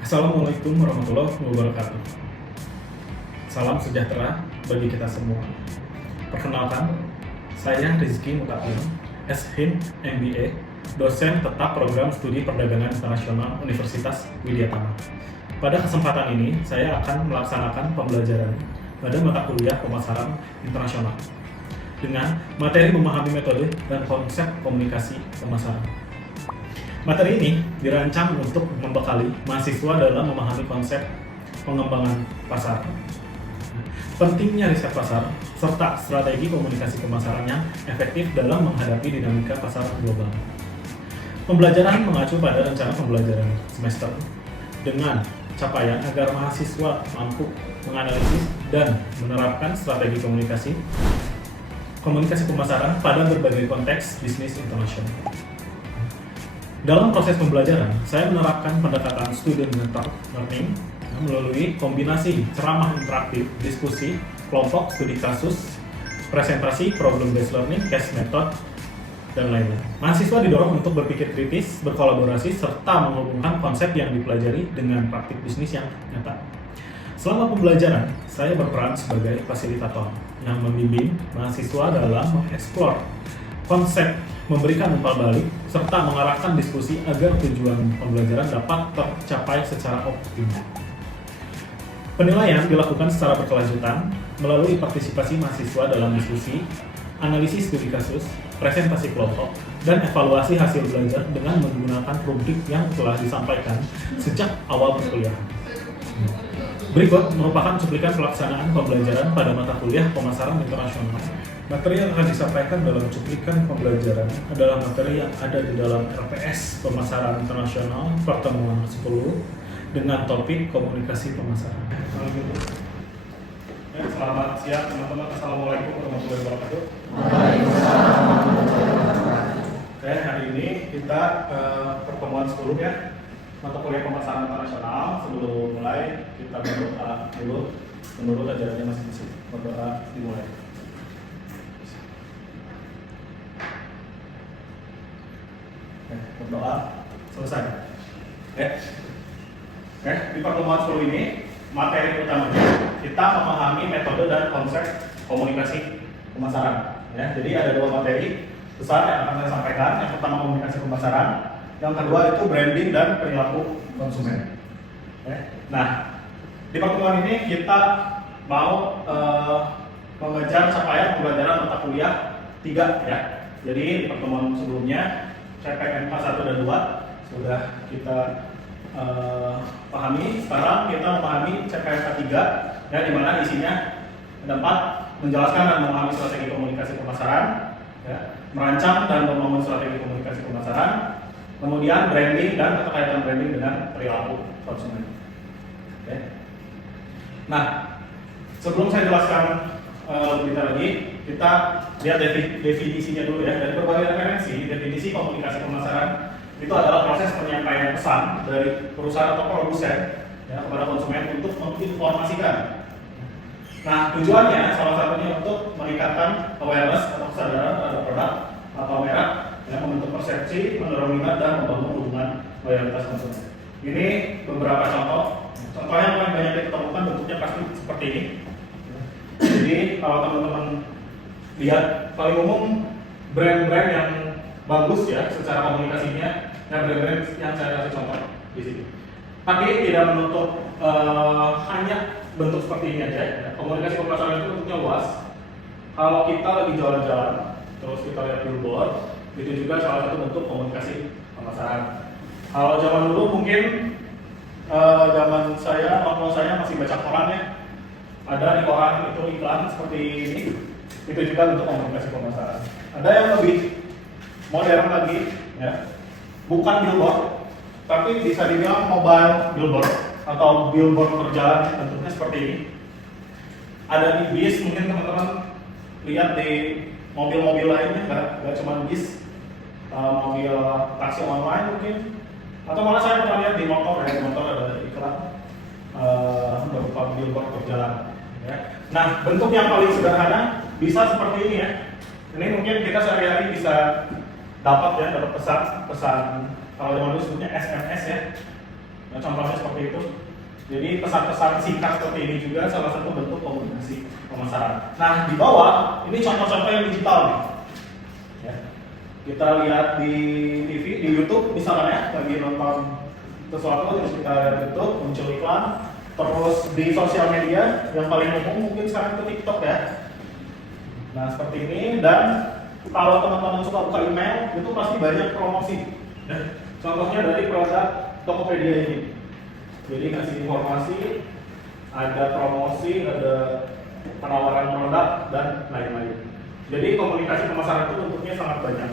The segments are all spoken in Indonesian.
Assalamualaikum warahmatullahi wabarakatuh. Salam sejahtera bagi kita semua. Perkenalkan, saya Rizky Mutakin, SHIM MBA, dosen tetap program studi perdagangan internasional Universitas Widyatama. Pada kesempatan ini, saya akan melaksanakan pembelajaran pada mata kuliah pemasaran internasional dengan materi memahami metode dan konsep komunikasi pemasaran. Materi ini dirancang untuk membekali mahasiswa dalam memahami konsep pengembangan pasar, pentingnya riset pasar, serta strategi komunikasi pemasaran yang efektif dalam menghadapi dinamika pasar global. Pembelajaran mengacu pada rencana pembelajaran semester dengan capaian agar mahasiswa mampu menganalisis dan menerapkan strategi komunikasi pemasaran pada berbagai konteks bisnis internasional. Dalam proses pembelajaran, saya menerapkan pendekatan student-centered learning melalui kombinasi ceramah interaktif, diskusi, kelompok, studi kasus, presentasi, problem-based learning, case method, dan lainnya. Mahasiswa didorong untuk berpikir kritis, berkolaborasi, serta menghubungkan konsep yang dipelajari dengan praktik bisnis yang nyata. Selama pembelajaran, saya berperan sebagai fasilitator yang membimbing mahasiswa dalam mengeksplor konsep, memberikan umpan balik, serta mengarahkan diskusi agar tujuan pembelajaran dapat tercapai secara optimal. Penilaian dilakukan secara berkelanjutan melalui partisipasi mahasiswa dalam diskusi, analisis studi kasus, presentasi kelompok, dan evaluasi hasil belajar dengan menggunakan rubrik yang telah disampaikan sejak awal perkuliahan. Berikut merupakan cuplikan pelaksanaan pembelajaran pada mata kuliah pemasaran internasional. Materi yang akan disampaikan dalam cuplikan pembelajaran adalah materi yang ada di dalam LPS Pemasaran Internasional pertemuan 10 dengan topik komunikasi pemasaran. Selamat siang teman-teman. Assalamualaikum warahmatullahi wabarakatuh. Oke, hari ini kita pertemuan 10 ya, mata kuliah pemasaran internasional. Sebelum mulai kita berdoa dulu menurut ajarannya masing-masing. Berdoa dimulai. Berdoa selesai. Oke, di pertemuan 10 ini materi utamanya kita memahami metode dan konsep komunikasi pemasaran. Ya, jadi ada dua materi besar yang akan saya sampaikan. Yang pertama komunikasi pemasaran, yang kedua itu branding dan perilaku konsumen. Oke. Nah, di pertemuan ini kita mau mengejar capaian pembelajaran mata kuliah 3 ya. Jadi di pertemuan sebelumnya CPNK 1 dan 2 sudah kita pahami. Sekarang kita memahami CPNK 3 ya, di mana isinya ada 4: menjelaskan dan memahami strategi komunikasi pemasaran, ya, merancang dan membangun strategi komunikasi pemasaran, kemudian branding dan keterkaitan branding dengan perilaku konsumen. Oke. Nah, sebelum saya jelaskan lebih lagi, kita lihat definisinya dulu ya. Dari berbagai referensi, definisi komunikasi pemasaran itu adalah proses penyampaian pesan dari perusahaan atau produsen ya, kepada konsumen untuk menginformasikan. Nah, tujuannya salah satunya untuk meningkatkan awareness atau kesadaran terhadap produk atau merek, ya, membentuk persepsi, mendorong minat, dan membangun hubungan loyalitas konsumen. Ini beberapa contoh. Contohnya yang paling banyak ditemukan bentuknya pasti seperti ini. Jadi kalau teman-teman lihat, paling umum brand-brand yang bagus ya secara komunikasinya, nah brand-brand yang saya kasih contoh di sini. Tapi tidak menutup hanya bentuk seperti ini aja. Ya. Komunikasi pemasaran itu bentuknya luas. Kalau kita lagi jalan-jalan, terus kita lihat billboard, itu juga salah satu bentuk komunikasi pemasaran. Kalau zaman dulu mungkin zaman saya, waktu saya masih baca koran ya. Ada di koran itu iklan seperti ini, itu juga untuk komunikasi pemasaran. Ada yang lebih modern lagi, ya, bukan billboard, tapi bisa dibilang mobile billboard atau billboard berjalan, bentuknya seperti ini. Ada di bis, mungkin teman-teman lihat di mobil-mobil lainnya, nggak cuma bis, mobil taksi online mungkin, atau malah saya pernah lihat di motor ya, di motor ada iklan berupa billboard berjalan. Ya. Nah, bentuk yang paling sederhana bisa seperti ini ya. Ini mungkin kita sehari-hari bisa dapat pesan kalau zaman dulu sebutnya SMS ya. contohnya seperti itu. Jadi pesan-pesan singkat seperti ini juga salah satu bentuk komunikasi pemasaran. Nah, di bawah ini contoh-contoh yang digital nih. Ya. Kita lihat di TV, di YouTube misalnya, lagi nonton sesuatu terus kita lihat YouTube muncul iklan, terus di sosial media yang paling umum mungkin sekarang itu TikTok ya. Nah, seperti ini, dan kalau teman-teman suka buka email itu pasti banyak promosi. Contohnya dari produk Tokopedia ini. Jadi ngasih informasi, ada promosi, ada penawaran produk dan lain-lain. Jadi komunikasi pemasaran itu bentuknya sangat banyak.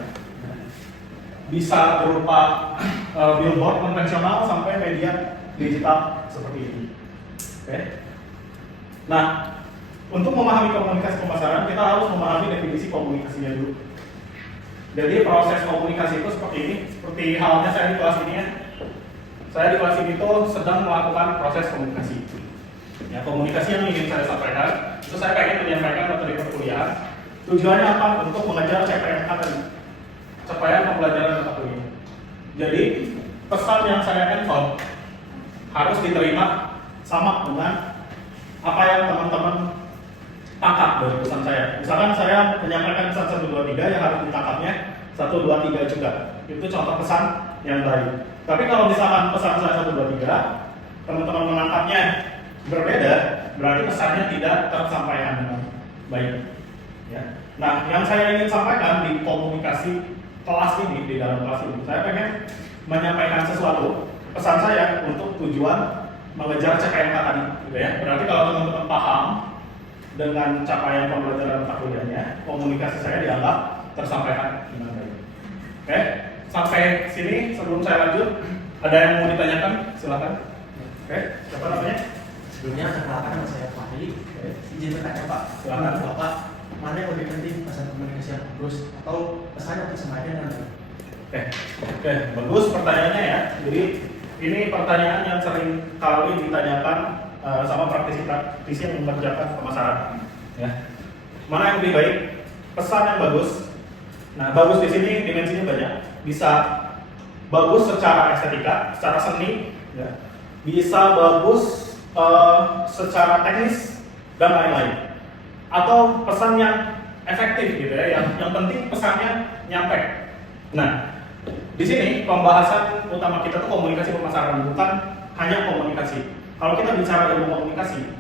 Bisa berupa billboard konvensional sampai media digital seperti ini. Oke. Nah, untuk memahami komunikasi pemasaran kita harus memahami definisi komunikasinya dulu. Jadi proses komunikasi itu seperti ini, seperti halnya saya di kelas ini ya. Saya di kelas ini tuh sedang melakukan proses komunikasi. Ya, komunikasi yang ingin saya sampaikan, itu saya pengen menyampaikan materi perkuliahan. Tujuannya apa? Untuk mengejar CPMK tadi, capaian pembelajaran mata kuliah. Jadi pesan yang saya handphone harus diterima sama dengan apa yang teman-teman tangkap dari pesan saya. Misalkan saya menyampaikan pesan 1, 2, 3 yang harus ditangkapnya 1, 2, 3 juga. Itu contoh pesan yang baik. Tapi kalau misalkan pesan saya 1, 2, 3, teman-teman menangkapnya berbeda, berarti pesannya tidak tersampaikan dengan baik. Ya. Nah, yang saya ingin sampaikan di komunikasi kelas ini, di dalam kelas ini, saya pengen menyampaikan sesuatu, pesan saya untuk tujuan mengejar CPMK tadi, gitu ya. Berarti kalau teman-teman paham dengan capaian pembelajaran mata kuliahnya, komunikasi saya dianggap tersampaikan dengan baik. Oke? Sampai sini sebelum saya lanjut, ada yang mau ditanyakan? Silakan. Oke, siapa namanya? Sebelumnya perkenalkan nama saya Fahri. Izin bertanya Pak, silakan Bapak, mana yang lebih penting, pesan komunikasi yang bagus atau pesan yang disampaikan dengan baik? Oke, bagus pertanyaannya ya. Jadi ini pertanyaan yang sering kali ditanyakan sama praktisi-praktisi yang mengerjakan pemasaran. Ya. Mana yang lebih baik? Pesan yang bagus. Nah, bagus di sini dimensinya banyak. Bisa bagus secara estetika, secara seni, ya. Bisa bagus secara teknis dan lain-lain. Atau pesan yang efektif gitu ya, yang penting pesannya nyampe. Nah, di sini pembahasan utama kita tuh komunikasi pemasaran, bukan hanya komunikasi. Kalau kita bicara ilmu komunikasi,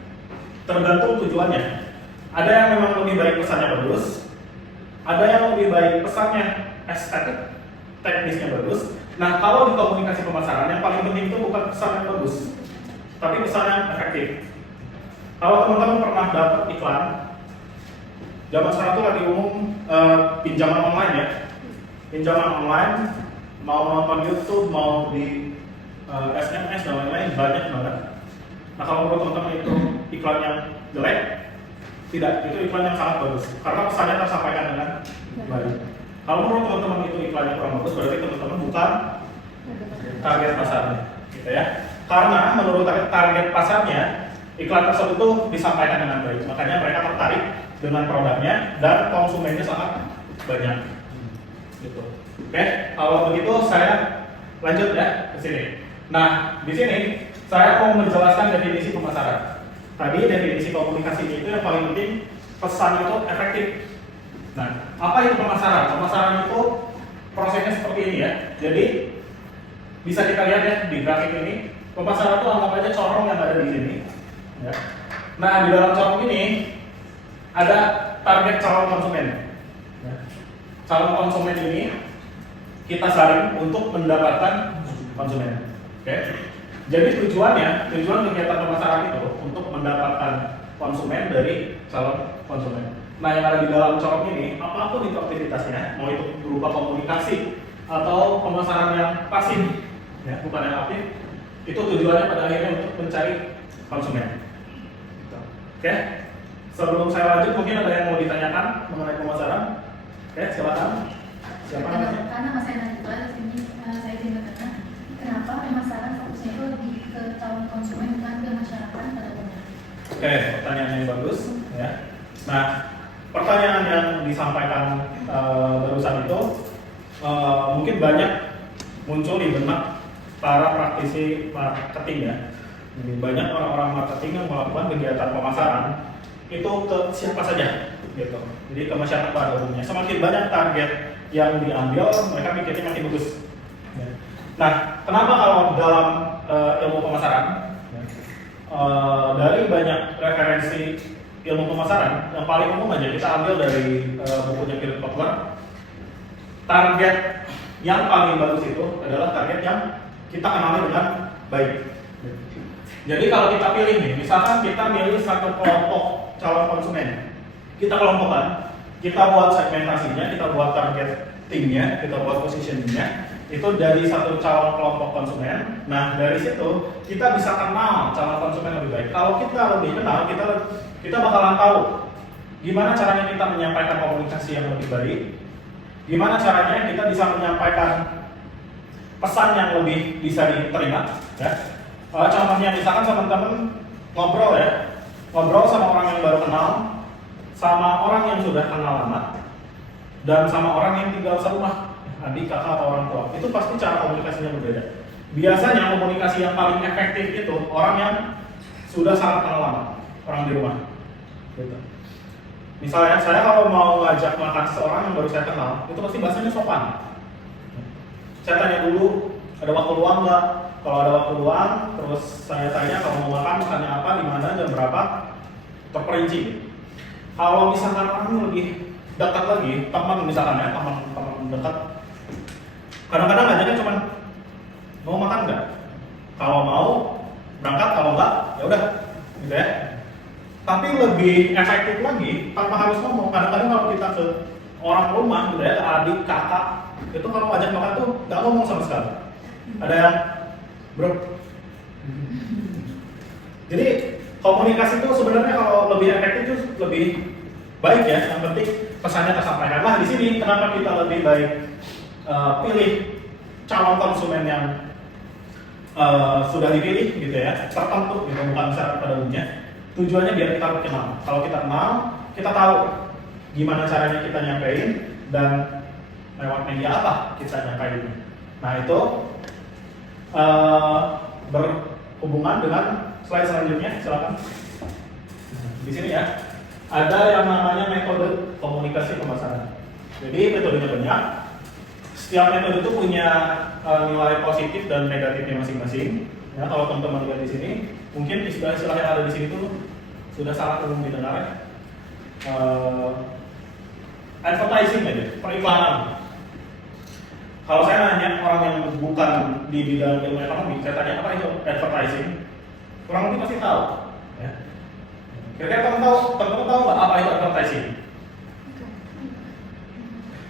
tergantung tujuannya. Ada yang memang lebih baik pesannya bagus, ada yang lebih baik pesannya estetik, teknisnya bagus. Nah, kalau di komunikasi pemasaran yang paling penting itu bukan pesan yang bagus, tapi pesan yang efektif. Kalau teman-teman pernah dapat iklan, zaman sekarang itu lagi umum pinjaman online ya. Pinjaman online, mau nonton YouTube, mau di SMS dan lain-lain, banyak banget. Nah, kalau menurut teman-teman itu iklan yang jelek, tidak, itu iklan yang sangat bagus karena pesannya tersampaikan dengan baik. Kalau menurut teman-teman itu iklannya kurang bagus, berarti teman-teman bukan target pasarnya, gitu ya. Karena menurut target pasarnya, iklan tersebut itu disampaikan dengan baik, makanya mereka tertarik dengan produknya dan konsumennya sangat banyak. Gitu. Oke, kalau begitu saya lanjut ya ke sini. Nah, di sini saya mau menjelaskan definisi pemasaran. Tadi definisi komunikasi itu yang paling penting pesan itu efektif. Nah, apa itu pemasaran? Pemasaran itu prosesnya seperti ini ya. Jadi bisa kita lihat ya di grafik ini. Pemasaran itu anggap aja corong yang ada di sini. Ya. Nah, di dalam corong ini ada target calon konsumen. Ya. Calon konsumen ini kita saring untuk mendapatkan konsumen. Oke. Jadi tujuan kegiatan pemasaran itu untuk mendapatkan konsumen dari calon konsumen. Nah, yang ada di dalam corong ini, apapun itu aktivitasnya, mau itu berupa komunikasi atau pemasaran yang pasif, ya, bukan yang aktif, itu tujuannya pada akhirnya untuk mencari konsumen. Oke, sebelum saya lanjut, mungkin ada yang mau ditanyakan mengenai pemasaran? Oke, silakan. Siapa namanya? Karena Mas Enan juga di sini saya ingin bertanya, kenapa pemasaran fokusnya itu lebih ke calon konsumen bukan ke masyarakat pada umumnya? Oke, pertanyaan yang bagus. Ya. Nah, pertanyaan yang disampaikan barusan itu mungkin banyak muncul di benak para praktisi marketing ya. Banyak orang-orang marketing yang melakukan kegiatan pemasaran itu ke siapa saja gitu. Jadi ke masyarakat pada umumnya. Semakin banyak target yang diambil, mereka pikirnya makin bagus. Nah, kenapa kalau dalam ilmu pemasaran dari banyak referensi ilmu pemasaran yang paling umum aja kita ambil dari bukunya Philip Kotler, target yang paling bagus itu adalah target yang kita kenali dengan baik. Jadi kalau kita pilih nih, misalkan kita milih satu kelompok calon konsumen, kita kelompokkan, kita buat segmentasinya, kita buat targetingnya, kita buat positioningnya, itu dari satu calon kelompok konsumen. Nah dari situ kita bisa kenal calon konsumen lebih baik. Kalau kita lebih kenal, kita bakalan tahu gimana caranya kita menyampaikan komunikasi yang lebih baik, gimana caranya kita bisa menyampaikan pesan yang lebih bisa diterima. Ya. Contohnya misalkan teman-teman ngobrol sama orang yang baru kenal, sama orang yang sudah kenal lama, dan sama orang yang tinggal serumah, adik, kakak, atau orang tua. Itu pasti cara komunikasinya berbeda. Biasanya komunikasi yang paling efektif itu orang yang sudah sangat kenal lama, orang di rumah. Gitu. Misalnya saya kalau mau ngajak makan seseorang yang baru saya kenal, itu pasti bahasanya sopan. Saya tanya dulu, ada waktu luang nggak? Kalau ada waktu luang, terus saya tanya kalau mau makannya apa, di mana, jam berapa, terperinci. Kalau misalkan orang lebih dekat lagi, teman misalkan ya, teman dekat, kadang-kadang ngajaknya cuma mau makan nggak? Kalau mau berangkat, kalau nggak ya udah, gitu ya. Tapi lebih efektif lagi tanpa harus ngomong. Kadang-kadang kalau kita ke orang rumah, gitu ya, ke adik, kakak, itu kalau ajak makan tuh nggak ngomong sama sekali. Ada yang bro. Jadi komunikasi itu sebenarnya kalau lebih efektif itu lebih baik ya. Yang penting pesannya tersampaikan. Nah di sini kenapa kita lebih baik pilih calon konsumen yang sudah dipilih gitu ya, tertentu gitu, bukan syarat pada umumnya. Tujuannya biar kita kenal. Kalau kita kenal, kita tahu gimana caranya kita nyampein dan lewat media apa kita nyampein. Nah itu berhubungan dengan slide selanjutnya, silakan. Di sini ya, ada yang namanya metode komunikasi pemasaran. Jadi metodenya banyak. Setiap metode itu punya nilai positif dan negatifnya masing-masing. Ya, kalau teman-teman lihat di sini, mungkin istilah-istilah yang ada di sini tuh sudah sangat umum didengar ya. Advertising aja, periklanan. Kalau saya nanya orang yang bukan di bidang ilmu ekonomi, saya tanya apa itu advertising, kurang lebih pasti tahu. Ya. Kira-kira teman-teman tahu nggak apa itu advertising?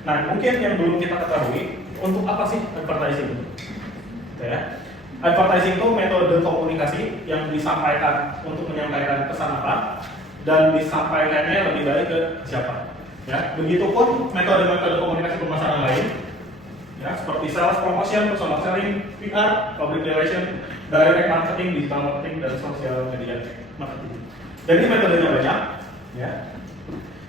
Nah, mungkin yang belum kita ketahui, untuk apa sih advertising? Ya. Advertising itu metode komunikasi yang disampaikan untuk menyampaikan pesan apa dan disampaikannya lebih baik ke siapa. Ya, begitupun metode-metode komunikasi pemasaran lain. Ya, seperti sales promotion, personal selling, PR, public relation, direct marketing, digital marketing, dan social media marketing. Jadi metodenya banyak. Ya.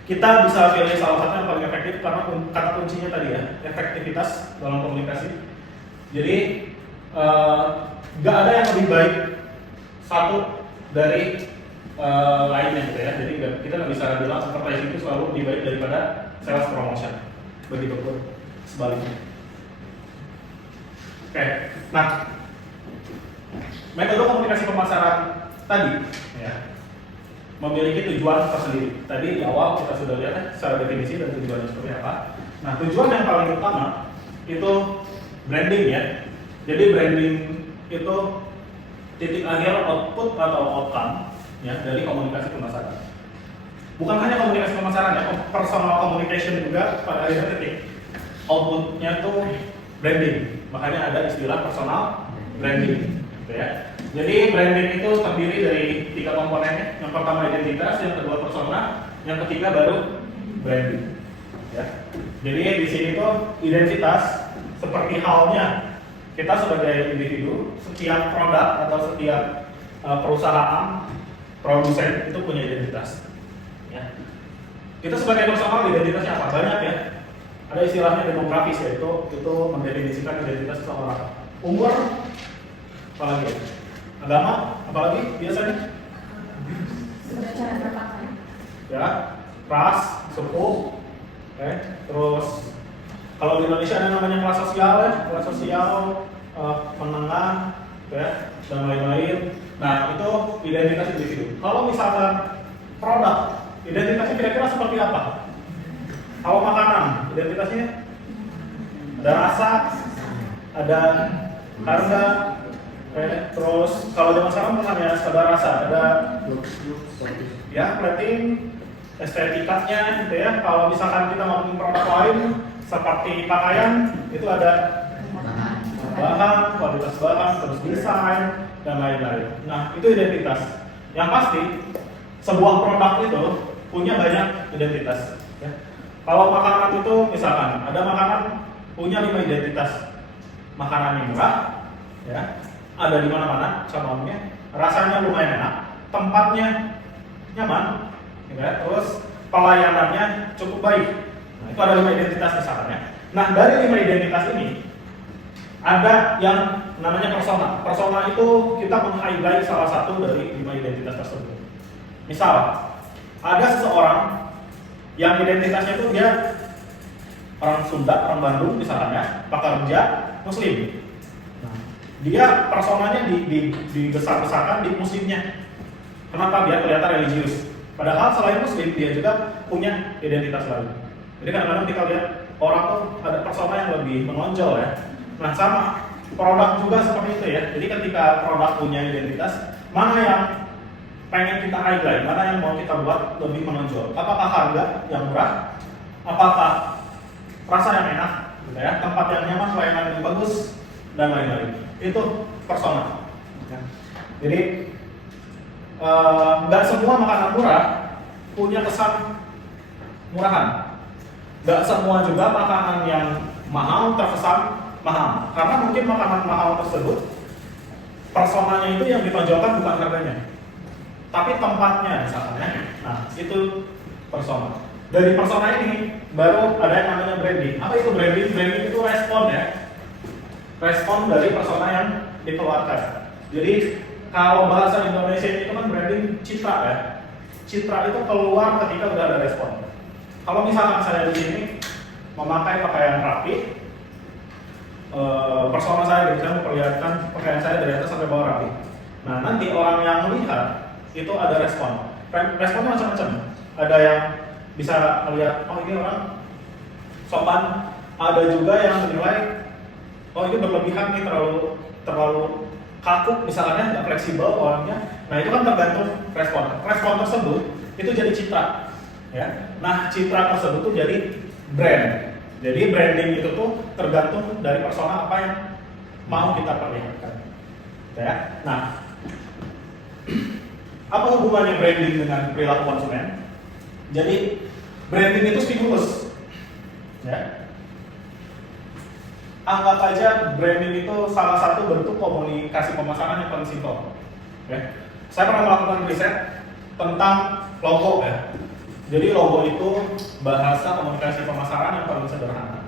Kita bisa pilih salah satu yang paling efektif karena kata kuncinya tadi ya, efektivitas dalam komunikasi. Jadi nggak ada yang lebih baik satu dari lainnya gitu ya. Jadi kita nggak bisa bilang advertising itu selalu lebih baik daripada sales promotion. Begitu pun sebaliknya. Oke, nah metode komunikasi pemasaran tadi ya, memiliki tujuan tersendiri. Tadi di awal kita sudah lihat ya, secara definisi dan tujuannya seperti apa. Nah tujuan yang paling utama itu branding ya. Jadi branding itu titik akhir output atau outcome ya dari komunikasi pemasaran. Bukan hanya komunikasi pemasaran ya, personal communication juga pada akhirnya titik outputnya itu branding. Makanya ada istilah personal branding, gitu ya. Jadi branding itu terdiri dari 3 komponennya. Yang pertama identitas, yang kedua persona, yang ketiga baru branding. Ya. Jadi di sini tuh identitas seperti halnya kita sebagai individu, setiap produk atau setiap perusahaan produsen itu punya identitas. Ya. Kita sebagai personal identitasnya apa? Banyak ya. Ada istilahnya demografis ya, itu mendefinisikan identitas seseorang. Umur apalagi ya? Agama, apalagi biasanya? Sudah cara berpakai. Ya, ras, suku, terus kalau di Indonesia ada namanya kelas sosial ya, kelas sosial, menengah, ya, dan lain-lain. Nah itu identitas individu. Kalau misalkan produk, identitasnya kira-kira seperti apa? Kalau makanan, identitasnya ada rasa, ada harga, terus kalau zaman sekarang bukan ya ada rasa, ada ya plating, estetikanya gitu ya. Kalau misalkan kita mau bikin produk lain seperti pakaian, itu ada bahan, kualitas bahan, terus desain dan lain-lain. Nah itu identitas. Yang pasti sebuah produk itu punya banyak identitas. Ya. Kalau makanan itu misalkan ada makanan punya 5 identitas. Makanan yang murah, ya, ada di mana-mana, contohnya rasanya lumayan enak, tempatnya nyaman, ya, terus pelayanannya cukup baik. Nah, itu ada 5 identitas misalnya. Nah dari 5 identitas ini ada yang namanya persona. Persona itu kita meng-highlight salah satu dari 5 identitas tersebut. Misal ada seseorang yang identitasnya itu dia orang Sunda, orang Bandung misalnya, pekerja Muslim. Nah, dia personanya dibesar-besarkan di Muslimnya. Kenapa? Biar kelihatan religius. Padahal selain Muslim dia juga punya identitas lain. Jadi kadang-kadang kita lihat orang tuh ada persona yang lebih menonjol ya. Nah sama produk juga seperti itu ya. Jadi ketika produk punya identitas, mana yang pengen kita highlight, mana yang mau kita buat lebih menonjol? Apakah harga yang murah? Apakah rasa yang enak, gitu ya, tempat yang nyaman, pelayanan yang bagus, dan lain-lain. Itu persona. Jadi nggak semua makanan murah punya kesan murahan. Nggak semua juga makanan yang mahal terkesan mahal. Karena mungkin makanan mahal tersebut personanya itu yang ditonjolkan bukan harganya, tapi tempatnya misalnya. Nah itu persona. Dari persona ini baru ada yang namanya branding. Apa itu branding? Branding itu respon ya. Respon dari persona yang dikeluarkan. Jadi kalau bahasa Indonesia itu kan branding citra ya. Citra itu keluar ketika udah ada respon. Kalau misalkan saya di sini memakai pakaian rapi, persona saya gitu, saya memperlihatkan pakaian saya dari atas sampai bawah rapi. Nah nanti orang yang melihat itu ada respon. Responnya macam-macam. Ada yang bisa melihat, oh ini orang sopan. Ada juga yang menilai, oh ini berlebihan nih, terlalu kaku misalnya, nggak fleksibel orangnya. Nah itu kan tergantung respon. Respon tersebut itu jadi citra, ya. Nah citra tersebut tuh jadi brand. Jadi branding itu tuh tergantung dari persona apa yang mau kita perlihatkan, ya. Nah apa hubungannya branding dengan perilaku konsumen? Jadi branding itu stimulus, ya. Anggap aja branding itu salah satu bentuk komunikasi pemasaran yang paling simpel. Ya. Saya pernah melakukan riset tentang logo ya. Jadi logo itu bahasa komunikasi pemasaran yang paling sederhana.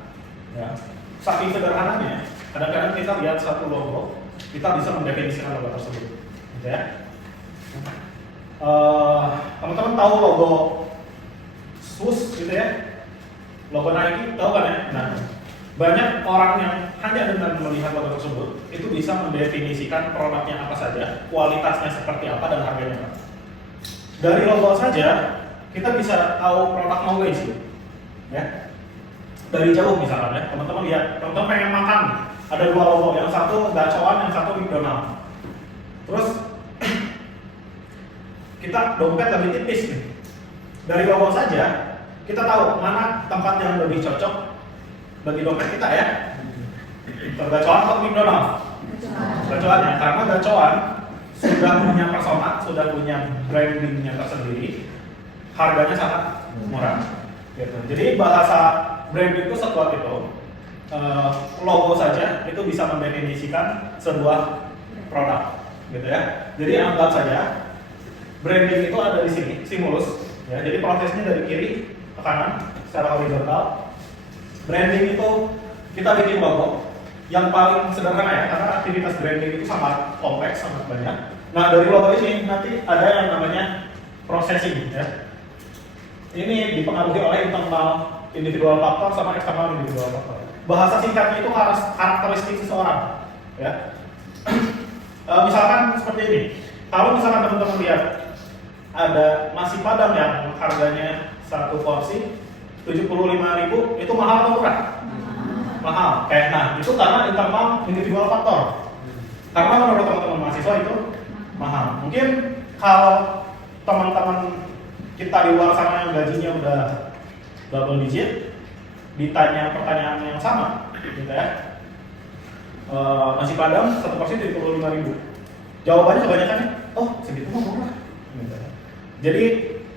Ya. Saking sederhananya, kadang-kadang kita lihat satu logo, kita bisa mendefinisikan logo tersebut. Ya. Teman-teman tahu logo SWOOSH gitu ya? Logo Nike, tahu kan ya? Nah, banyak orang yang hanya dengan melihat logo tersebut itu bisa mendefinisikan produknya apa saja, kualitasnya seperti apa, dan harganya apa. Dari logo saja kita bisa tahu produk mau guys, ya. Dari jauh misalnya, ya, teman-teman lihat, teman-teman pengen makan, ada 2 logo, yang satu gacoan, yang satu McDonald. Terus kita dompet lebih tipis nih. Dari logo saja kita tahu mana tempat yang lebih cocok bagi dompet kita ya. Gacoan atau McDonald? Gacoan ya, karena gacoan sudah punya persona, sudah punya brandingnya tersendiri, harganya sangat murah. Gitu. Jadi bahasa branding itu sekuat itu. Logo saja itu bisa mendefinisikan sebuah produk, gitu ya. Jadi anggap saja branding itu ada di sini, stimulus. Ya, jadi prosesnya dari kiri ke kanan secara horizontal. Branding itu kita bikin logo, yang paling sederhana ya, karena aktivitas branding itu sangat kompleks, sangat banyak. Nah dari logo ini nanti ada yang namanya processing ya. Ini dipengaruhi oleh internal individual faktor sama eksternal individual faktor. Bahasa singkatnya itu harus karakteristik seseorang ya. Misalkan seperti ini, kalau misalkan teman-teman lihat ada nasi padang yang harganya satu porsi 75.000, itu mahal atau murah? Mahal. Nah itu karena internal individual faktor. Karena menurut teman-teman mahasiswa itu mahal. Mungkin kalau teman-teman kita di luar sana yang gajinya udah double digit, ditanya pertanyaan yang sama, gitu ya. Nasi padang satu porsi 75.000. Jawabannya kebanyakan, oh segitu mah murah. Gitu. Jadi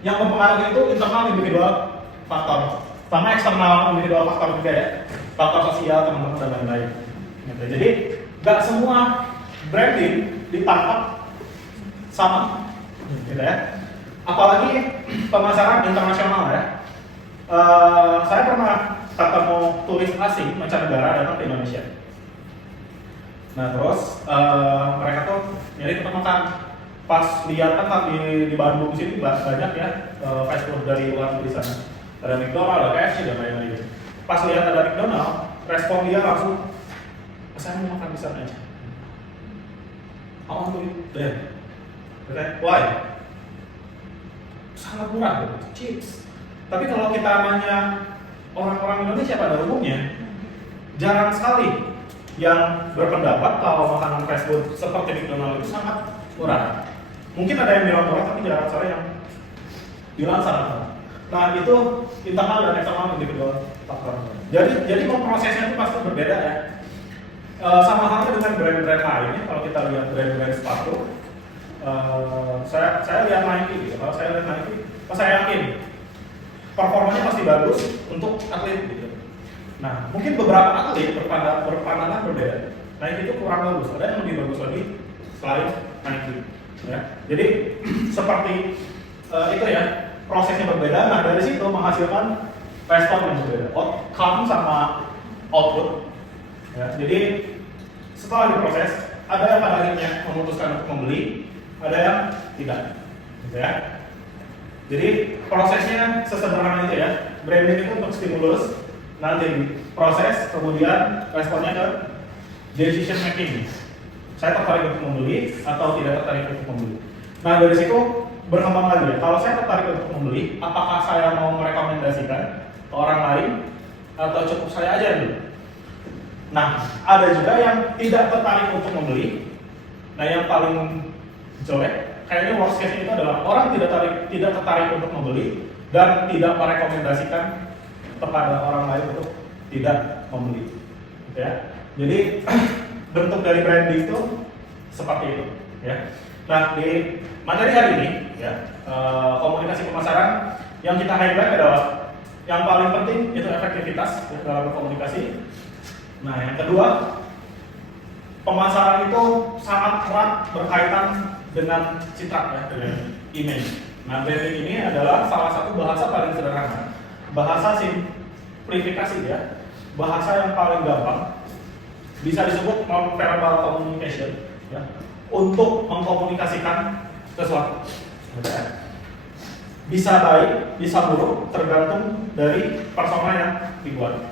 yang mempengaruhi itu internal individual faktor, sama eksternal individual faktor juga ya, faktor sosial teman-teman dan lain-lain. Gitu. Jadi nggak semua branding ditangkap sama, gitu ya. Apalagi pemasaran internasional ya. Saya pernah ketemu turis asing mancanegara datang ke Indonesia. Nah terus mereka tuh nyari tempat makan. Pas lihat kan di Bandung sini banyak ya fast food dari luar negeri sana. Ada McDonald, ada KFC dan lain-lain. Pas lihat ada McDonald, respon dia langsung, saya mau makan di sana aja. I want to eat there. Why? Sangat murah gitu, chips. Tapi kalau kita nanya orang-orang Indonesia pada umumnya, jarang sekali yang berpendapat kalau makanan fast food seperti McDonald itu sangat murah. Mungkin ada yang bilang murah, tapi jarang sekali yang bilang sangat murah. Nah itu internal dan eksternal individual faktor. Jadi memprosesnya itu pasti berbeda ya. Sama halnya dengan brand-brand lainnya. Kalau kita lihat brand-brand sepatu, saya lihat Nike gitu. Kalau saya lihat Nike, saya yakin performanya pasti bagus untuk atlet gitu. Nah, mungkin beberapa atlet berpandangan berbeda. Nike itu kurang bagus, ada yang lebih bagus lagi selain Nike. Ya. Jadi seperti itu ya, prosesnya berbeda. Nah dari situ menghasilkan respon yang berbeda, outcome sama output. Ya. Jadi setelah diproses, ada yang pada akhirnya memutuskan untuk membeli, ada yang tidak, gitu ya. Jadi prosesnya sesederhana itu ya. Branding itu untuk stimulus, nanti proses, kemudian responnya ke decision making. Saya tertarik untuk membeli atau tidak tertarik untuk membeli. Nah dari situ berkembang lagi ya. Kalau saya tertarik untuk membeli, apakah saya mau merekomendasikan ke orang lain atau cukup saya aja dulu? Nah ada juga yang tidak tertarik untuk membeli. Nah yang paling jelek, kayaknya worst case itu adalah orang tidak tertarik untuk membeli dan tidak merekomendasikan kepada orang lain untuk tidak membeli, gitu ya. Jadi bentuk dari branding itu seperti itu, ya. Nah di materi hari ini, ya, komunikasi pemasaran yang kita highlight adalah yang paling penting itu efektivitas ya, dalam komunikasi. Nah yang kedua, pemasaran itu sangat erat berkaitan dengan citra, ya, dengan image. Nah branding ini adalah salah satu bahasa paling sederhana, bahasa simplifikasi ya, bahasa yang paling gampang. Bisa disebut non-verbal communication ya, untuk mengkomunikasikan sesuatu. Bisa baik, bisa buruk, tergantung dari persona yang dibuat.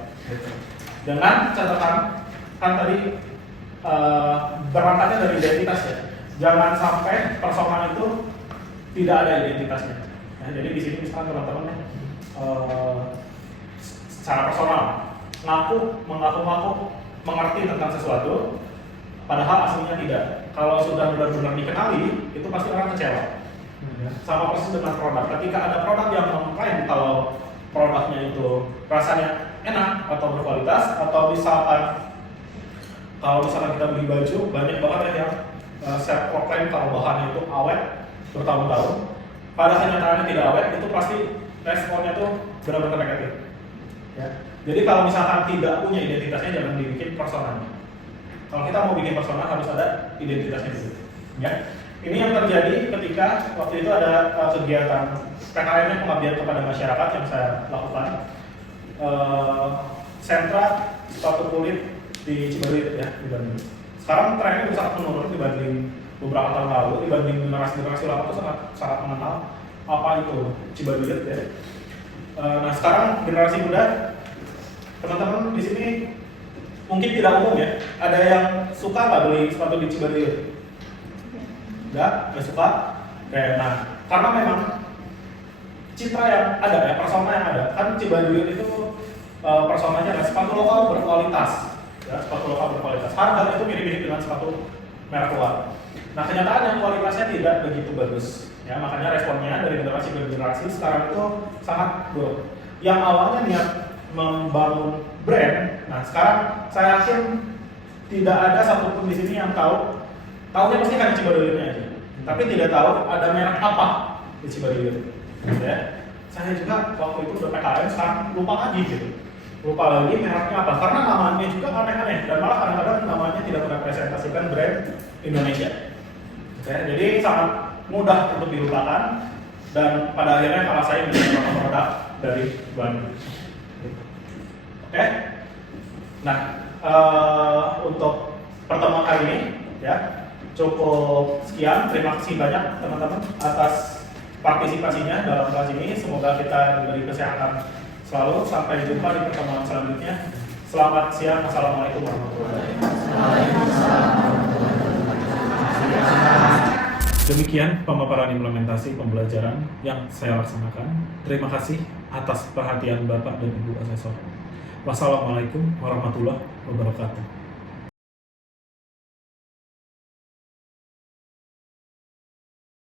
Dengan catatan, kan tadi berangkatnya dari identitas ya. Jangan sampai persona itu tidak ada identitasnya. Ya, jadi di sini misalkan teman-teman secara personal mengaku mengerti tentang sesuatu, padahal aslinya tidak. Kalau sudah benar-benar dikenali, itu pasti orang kecewa. Sama persis dengan produk. Ketika ada produk yang mengklaim kalau produknya itu rasanya enak atau berkualitas, atau misalkan kalau misalkan kita beli baju, banyak banget yang saya proklaim kalau bahannya itu awet bertahun-tahun, pada kenyataannya tidak awet, itu pasti responnya itu benar-benar negatif. Ya. Jadi kalau misalkan tidak punya identitasnya, jangan dibikin personanya. Kalau kita mau bikin persona harus ada identitasnya dulu. Ya. Ini yang terjadi ketika waktu itu ada kegiatan PKM pengabdian kepada masyarakat yang saya lakukan. Sentra sepatu kulit di Cibaruit ya di Bandung. Sekarang trennya udah sangat menurun dibanding beberapa tahun lalu, dibanding generasi lama itu sangat mengenal apa itu Cibaruit ya. Nah sekarang generasi muda, teman-teman di sini mungkin tidak umum ya. Ada yang suka nggak beli sepatu di Cibaruit? Nggak suka. Kayak nah, karena memang citra yang ada ya, persona yang ada kan Cibaruit itu personanya adalah sepatu lokal berkualitas. Ya, sepatu lokal berkualitas. Harga itu mirip-mirip dengan sepatu merek luar. Nah kenyataannya kualitasnya tidak begitu bagus. Ya, makanya responnya dari generasi ke generasi sekarang itu sangat buruk. Yang awalnya niat membangun brand, nah sekarang saya yakin tidak ada satupun di sini yang tahunya pasti kan Cibaruitnya aja. Tapi tidak tahu ada merek apa di Cibaruit. Ya. Saya juga waktu itu udah PKN, sekarang lupa lagi gitu. Lupa lagi mereknya apa, karena namanya juga aneh-aneh dan malah kadang-kadang namanya tidak merepresentasikan brand Indonesia. Oke, jadi sangat mudah untuk dilupakan dan pada akhirnya kalau saya menjadi produk dari Bandung. Oke, nah untuk pertemuan kali ini ya cukup sekian. Terima kasih banyak teman-teman atas partisipasinya dalam kelas ini. Semoga kita diberi kesehatan selalu. Sampai jumpa di pertemuan selanjutnya. Selamat siang. Assalamualaikum warahmatullahi wabarakatuh. Demikian pemaparan implementasi pembelajaran yang saya laksanakan. Terima kasih atas perhatian Bapak dan Ibu Asesor. Wassalamualaikum warahmatullahi wabarakatuh.